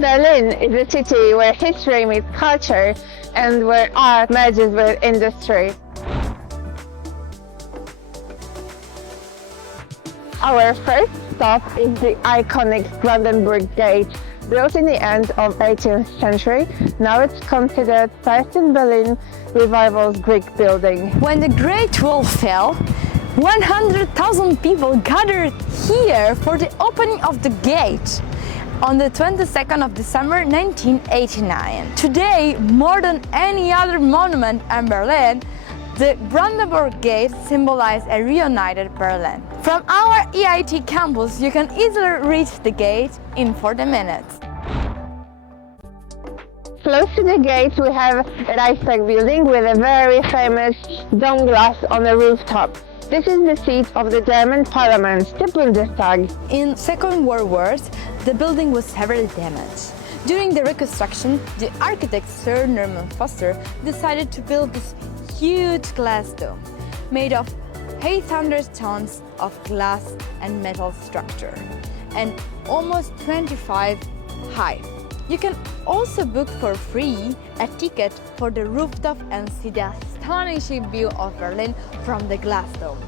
Berlin is a city where history meets culture and where art merges with industry. Our first stop is the iconic Brandenburg Gate. Built in the end of 18th century, now it's considered first in Berlin revival's Greek building. When the Great Wall fell, 100,000 people gathered here for the opening of the gate on the 22nd of December 1989. Today, more than any other monument in Berlin, the Brandenburg Gate symbolizes a reunited Berlin. From our EIT campus, you can easily reach the gate in 40 minutes. Close to the gate we have the Reichstag building with a very famous dome glass on the rooftop. This is the seat of the German parliament, the Bundestag. In Second World War, the building was severely damaged. During the reconstruction, the architect Sir Norman Foster decided to build this huge glass dome made of 800 tons of glass and metal structure and almost 25 high. You can also book for free a ticket for the rooftop and see the astonishing view of Berlin from the glass dome.